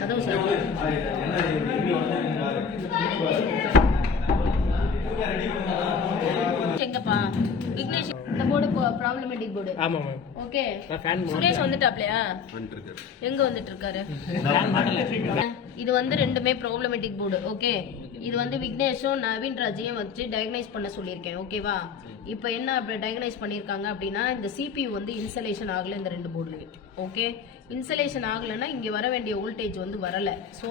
கதவு சார் எங்கப்பா விக்னேஷ் இந்த போர்டு ப்ராப்ளமேட்டிக் போர்டு. ஆமா மேம். ஓகே சுரேஷ் வந்துட்டாப்லையா? எங்க வந்துட்டு இருக்காரு? இது வந்து ரெண்டுமே ப்ராப்ளமேட்டிக் போர்டு. ஓகே இது வந்து விக்னேஷும் நவீன் ராஜையும் வச்சு டயக்னைஸ் பண்ண சொல்லியிருக்கேன். ஓகேவா? இப்போ என்ன அப்படி டயக்னைஸ் பண்ணியிருக்காங்க அப்படின்னா இந்த CPU வந்து இன்ஸ்டலேஷன் ஆகலை இந்த ரெண்டு போர்டுலையும். ஓகே இன்ஸ்டலேஷன் ஆகலைன்னா இங்கே வர வேண்டிய வோல்டேஜ் வந்து வரலை. ஸோ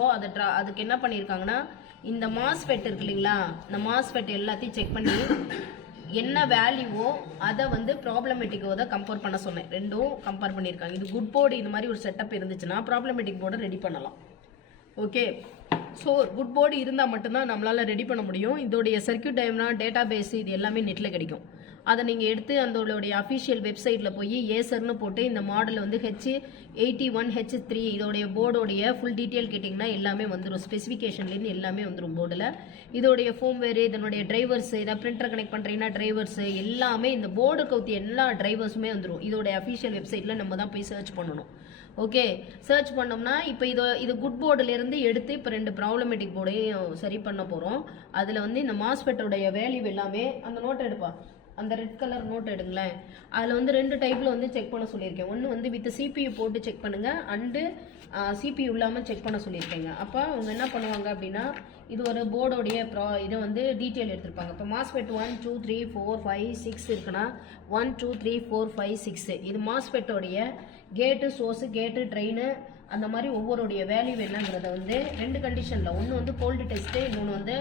அதுக்கு என்ன பண்ணியிருக்காங்கன்னா இந்த மாஸ்ஃபெட் இருக்கு இல்லைங்களா, இந்த மாஸ்ஃபெட் எல்லாத்தையும் செக் பண்ணி என்ன வேல்யூவோ அதை வந்து ப்ராப்ளமேட்டிக்கோ தான் கம்பேர் பண்ண சொன்னேன். ரெண்டும் கம்பேர் பண்ணியிருக்காங்க. இது குட் போர்டு இந்த மாதிரி ஒரு செட்டப் இருந்துச்சுன்னா ப்ராப்ளமேட்டிக் போர்டை ரெடி பண்ணலாம். ஓகே ஸோ குட் போர்டு இருந்தால் மட்டும்தான் நம்மளால் ரெடி பண்ண முடியும். இதோடைய சர்க்கியூட் டயக்ராம் டேட்டா பேஸ் இது எல்லாமே நெட்டில் கிடைக்கும். அதை நீங்கள் எடுத்து அதோடைய அஃபிஷியல் வெப்சைட்டில் போய் ஏசர்னு போட்டு இந்த மாடல் வந்து H81H3 இதோடைய போர்டோடைய ஃபுல் டீட்டெயில் கேட்டிங்கன்னா எல்லாமே வந்துடும். ஸ்பெசிஃபிகேஷன்லேருந்து எல்லாமே வந்துடும் போர்டில். இதோடைய ஃபோம்வேரு இதனுடைய டிரைவர்ஸ் இதை பிரிண்டர் கனெக்ட் பண்ணுறீங்கன்னா டிரைவர்ஸ் எல்லாமே இந்த போர்டு கவுத்தி எல்லா டிரைவர்ஸுமே வந்துடும். இதோடைய அஃபிஷியல் வெப்சைட்டில் நம்ம தான் போய் சர்ச் பண்ணணும். ஓகே சர்ச் பண்ணோம்னா இப்போ இது குட் போர்டுலேருந்து எடுத்து இப்போ ரெண்டு ப்ராப்ளமேட்டிக் போர்டையும் சரி பண்ண போகிறோம். அதில் வந்து இந்த மாஸ்பெட்டோடைய வேல்யூ எல்லாமே அந்த நோட் எடுப்பா, அந்த ரெட் கலர் நோட் எடுங்களேன். அதில் வந்து ரெண்டு டைப்பில் வந்து செக் பண்ண சொல்லியிருக்கேன். ஒன்று வந்து வித் CPU போட்டு செக் பண்ணுங்கள், அண்டு CPU இல்லாமல் செக் பண்ண சொல்லியிருக்கேங்க. அப்போ அவங்க என்ன பண்ணுவாங்க அப்படின்னா இது ஒரு போர்டோடைய இதை வந்து டீட்டெயில் எடுத்திருப்பாங்க. இப்போ மாஸ்பெட் 1 2 3 4 5 6 இருக்குன்னா 1 2 3 4 5 6 இது மாஸ்பெட்டோடைய கேட்டு சோர்ஸு கேட்டு ட்ரெயினு அந்த மாதிரி ஒவ்வொருடைய வேல்யூ என்னங்கிறத வந்து ரெண்டு கண்டிஷனில் ஒன்று வந்து கோல்டு டெஸ்ட்டு இன்னொன்று வந்து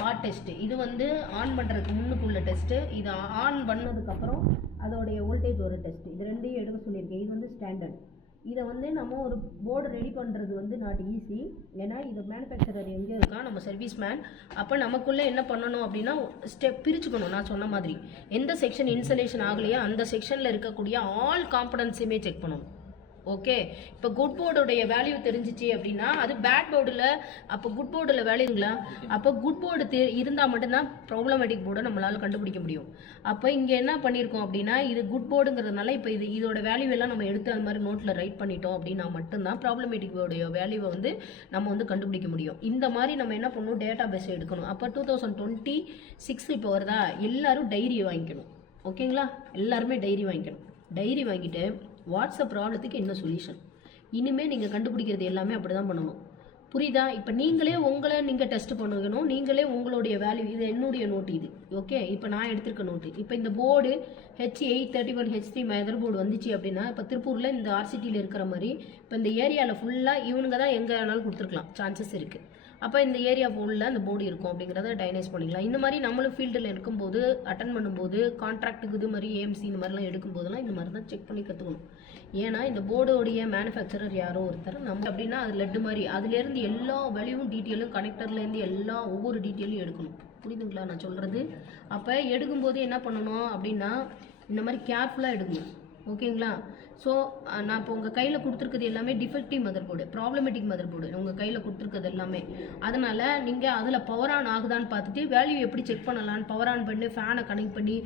ஹாட் டெஸ்ட்டு. இது வந்து ஆன் பண்ணுறதுக்கு முன்னுக்குள்ள டெஸ்ட்டு, இது ஆன் பண்ணதுக்கப்புறம் அதோடைய வோல்டேஜ் ஒரு டெஸ்ட்டு. இது ரெண்டையும் எடுக்க சொல்லியிருக்கேன். இது வந்து ஸ்டாண்டர்ட். இதை வந்து நம்ம ஒரு போர்டு ரெடி பண்ணுறது வந்து நாட் ஈஸி. ஏன்னா இது மேனுஃபேக்சரர் எங்கே இருக்கா நம்ம சர்வீஸ் மேன். அப்போ நமக்குள்ளே என்ன பண்ணணும் அப்படின்னா ஸ்டெப் பிரிச்சுக்கணும். நான் சொன்ன மாதிரி எந்த செக்ஷன் இன்ஸ்டலேஷன் ஆகலையோ அந்த செக்ஷனில் இருக்கக்கூடிய ஆல் காம்பனன்ஸுமே செக் பண்ணணும். ஓகே இப்போ குட் போர்டுடைய வேல்யூ தெரிஞ்சிச்சு அப்படின்னா அது பேட் போர்டில் அப்போ குட் போர்டில் வேல்யூங்களா அப்போ குட் போர்டு இருந்தால் மட்டும்தான் ப்ராப்ளமேட்டிக் போர்டை நம்மளால் கண்டுபிடிக்க முடியும். அப்போ இங்கே என்ன பண்ணியிருக்கோம் அப்படின்னா இது குட் போர்டுங்கிறதுனால இப்போ இதோட வேல்யூ எல்லாம் நம்ம எடுத்து அது மாதிரி நோட்டில் ரைட் பண்ணிட்டோம் அப்படின்னா மட்டும்தான் ப்ராப்ளமேட்டிக் போர்டைய வேல்யூவை வந்து நம்ம வந்து கண்டுபிடிக்க முடியும். இந்த மாதிரி நம்ம என்ன பண்ணணும் டேட்டா பேஸ் எடுக்கணும். அப்போ 2026 இப்போ வருதா எல்லாரும் டைரி வாங்கிக்கணும். ஓகேங்களா எல்லாருமே டைரி வாங்கிக்கணும். டைரி வாங்கிட்டு வாட்ஸ்அப் ப்ராப்ளத்துக்கு என்ன சொல்யூஷன் இனிமேல் நீங்கள் கண்டுபிடிக்கிறது எல்லாமே அப்படி தான் பண்ணணும். புரியுதா? இப்போ நீங்களே நீங்கள் டெஸ்ட் பண்ணணும். நீங்களே உங்களுடைய வேல்யூ இது என்னுடைய நோட்டு இது. ஓகே இப்போ நான் எடுத்திருக்க நோட்டு. இப்போ இந்த போர்டு H831H3 மதர் போர்டு வந்துச்சு அப்படின்னா இப்போ திருப்பூரில் இந்த RCTயில் இருக்கிற மாதிரி இப்போ இந்த ஏரியாவில் ஃபுல்லாக இவனுங்க தான் எங்கே வேணாலும் கொடுத்துருக்கலாம் சான்சஸ் இருக்குது. அப்போ இந்த ஏரியா ஃபுல்லாக அந்த போர்டு இருக்கும் அப்படிங்கிறத டைனைஸ் பண்ணிக்கலாம். இந்த மாதிரி நம்மளும் ஃபீல்டில் இருக்கும்போது அட்டன் பண்ணும்போது கான்ட்ராக்டுக்கு இது மாதிரி AMC இந்த மாதிரிலாம் எடுக்கும்போதெல்லாம் இந்த மாதிரி தான் செக் பண்ணி கற்றுக்கணும். ஏன்னா இந்த போர்டோடைய மேனுஃபேக்சரர் யாரோ ஒருத்தர் நம்ம அப்படின்னா அது லெட்டு மாதிரி அதுலேருந்து எல்லா வேல்யூவும் டீட்டெயிலும் கனெக்டர்லேருந்து எல்லா ஒவ்வொரு டீட்டெயிலும் எடுக்கணும். புரியுதுங்களா நான் சொல்கிறது? அப்போ எடுக்கும்போது என்ன பண்ணணும் அப்படின்னா இந்த மாதிரி கேர்ஃபுல்லாக எடுக்கணும். ஓகேங்களா? ஸோ நான் இப்போ உங்கள் கையில் கொடுத்துருக்குது எல்லாமே defective mother board problematic mother board உங்கள் கையில் கொடுத்துருக்குது எல்லாமே. அதனால் நீங்கள் அதில் பவர் ஆன் ஆகுதான்னு பார்த்துட்டு வேல்யூ எப்படி செக் பண்ணலான்னு பவர் ஆன் பண்ணி ஃபேனை கனெக்ட் பண்ணி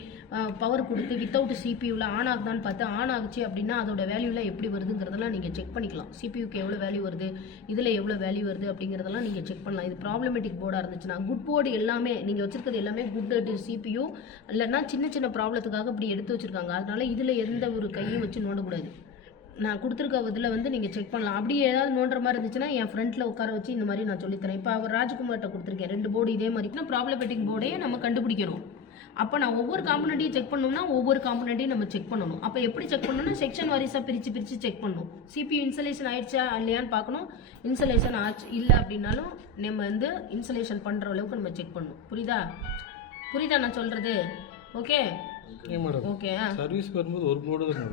பவர் கொடுத்து வித்தவுட் CPUவில் ஆன் ஆகுதான்னு பார்த்து ஆன் ஆகுச்சு அப்படின்னா அதோட வேல்யூவில் எப்படி வருதுங்கிறதெல்லாம் நீங்கள் செக் பண்ணிக்கலாம். CPUக்கு எவ்வளோ வேல்யூ வருது இதில் எவ்வளோ வேல்யூ வருது அப்படிங்கிறதெல்லாம் நீங்கள் செக் பண்ணலாம். இது ப்ராப்ளமேட்டிக் போர்டாக இருந்துச்சுன்னா குட் போர்டு எல்லாமே நீங்கள் வச்சுருக்கிறது எல்லாமே குட் CPU இல்லைன்னா சின்ன சின்ன ப்ராப்ளத்துக்காக இப்படி எடுத்து வச்சுருக்காங்க. அதனால் இதில் எந்த ஒரு கையும் வச்சு நோண்டக்கூடாது. நான் கொடுத்துருக்க இதில் வந்து நீங்கள் செக் பண்ணலாம். அப்படி ஏதாவது நோண்டுற மாதிரி இருந்துச்சுன்னா என் ஃப்ரெண்டில் உட்கார வச்சு இந்த மாதிரி நான் சொல்லித்தரேன். இப்போ அவர் ராஜ்குமார்கிட்ட கொடுத்துருக்கேன் ரெண்டு போர்டு இதே மாதிரி ப்ராப்ளமேட்டிக் போர்டையே நம்ம கண்டுபிடிக்கணும். அப்போ நான் ஒவ்வொரு காம்பனண்ட்டையும் செக் பண்ணணும்னா ஒவ்வொரு காம்பனண்ட்டையும் நம்ம செக் பண்ணணும். அப்போ எப்படி செக் பண்ணணும்னா செக்ஷன் வாரிஸாக பிரித்து செக் பண்ணணும். CPU இன்ஸ்டலேஷன் ஆயிடுச்சா இல்லையான்னு பார்க்கணும். இன்ஸ்டலேஷன் ஆச்சு இல்லை அப்படின்னாலும் நம்ம வந்து இன்ஸ்டலேஷன் பண்ணுற அளவுக்கு நம்ம செக் பண்ணணும். புரியுதா நான் சொல்கிறது? ஓகே ஓகே சர்வீஸ்க்கு வரும்போது ஒரு போர்டு தான்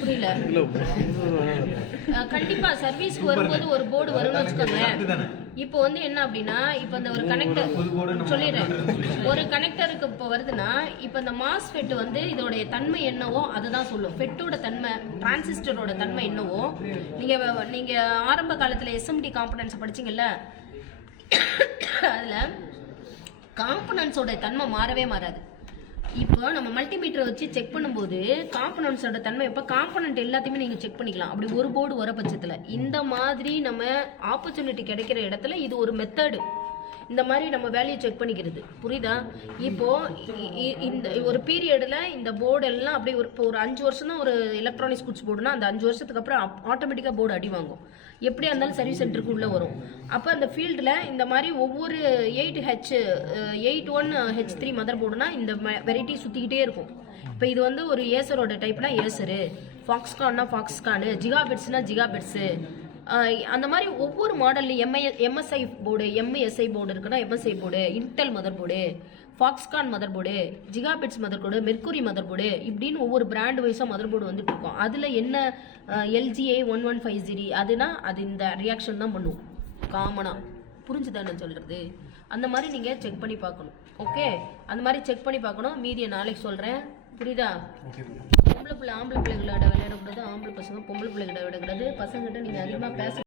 புரியல. கண்டிப்பா சர்வீஸ்க்கு வரும்போது ஒரு போர்டு வரும்னு வச்சுக்கோங்க. இப்போ வந்து என்ன அப்படின்னா இப்போ இந்த ஒரு கனெக்டர் சொல்லிடுறேன். ஒரு கனெக்டருக்கு இப்போ வருதுன்னா இப்போ இந்த மாஸ்ஃபெட் வந்து இதோடைய தன்மை என்னவோ அதுதான் சொல்லும். ஃபெட்டோட தன்மை டிரான்சிஸ்டரோட தன்மை என்னவோ நீங்க ஆரம்ப காலத்துல SMD காம்பனன்ட்ஸ் படிச்சீங்கல்ல அதுல காம்பனன்ட்ஸோட தன்மை மாறவே மாறாது. இப்போ நம்ம மல்டிமீட்டர் வச்சு செக் பண்ணும்போது காம்பனன்ட்ஸோட தன்மை எப்போ காம்பனன்ட் எல்லாத்தையுமே நீங்க செக் பண்ணிக்கலாம். அப்படி ஒரு போர்டு வர பட்சத்துல இந்த மாதிரி நம்ம ஆப்பர்ச்சுனிட்டி கிடைக்கிற இடத்துல இது ஒரு மெத்தடு. இந்த மாதிரி நம்ம வேல்யூ செக் பண்ணிக்கிறது புரியுதா? இப்போ இந்த ஒரு பீரியட்ல இந்த போர்டு எல்லாம் அப்படியே ஒரு 5 வருஷம் தான் ஒரு எலக்ட்ரானிக்ஸ் குட்ஸ் போர்டுனா அந்த 5 வருஷத்துக்கு அப்புறம் ஆட்டோமேட்டிக்கா போர்டு அடி வாங்கும். எப்படியா இருந்தாலும் சர்வீஸ் சென்டருக்கு உள்ள வரும். அப்ப அந்த ஃபீல்டுல இந்த மாதிரி ஒவ்வொரு 81H3 மதர் போர்டுனா இந்த வெரைட்டி சுத்திக்கிட்டே இருக்கும். இப்போ இது வந்து ஒரு ஏசரோட டைப்னா ஏசரு, ஃபாக்ஸ்கான்னா ஃபாக்ஸ்கானு, ஜிகாபிட்ஸ்னா ஜிகாபிட்ஸ். அந்த மாதிரி ஒவ்வொரு மாடல்லையும் எம்எஸ்ஐ போர்டு, எம்எஸ்ஐ போர்டு இருக்குன்னா MSI board, Intel motherboard, Foxconn motherboard, Gigabytes motherboard, Mercury motherboard, இப்படின்னு ஒவ்வொரு பிராண்ட் வைஸா மதர் போர்டு வந்துட்டு இருக்கும். அதுல என்ன LGA 1150 அதுனா அது இந்த ரியாக்ஷன் தான் பண்ணும் காமனா. புரிஞ்சுதா நான் சொல்றது? அந்த மாதிரி நீங்க செக் பண்ணி பார்க்கணும். ஓகே, அந்த மாதிரி செக் பண்ணி பார்க்கணும். மீதியை நாளைக்கு சொல்றேன். புரியுதா? பொம்பளை பிள்ளை ஆம்பளை பிள்ளைகளோட விளையாடக்கூடாது, ஆம்பளை பசங்க பொம்பளை பிள்ளைகளோட விளையாடக்கூடாது. பசங்கிட்ட நீங்க அதிகமா பேச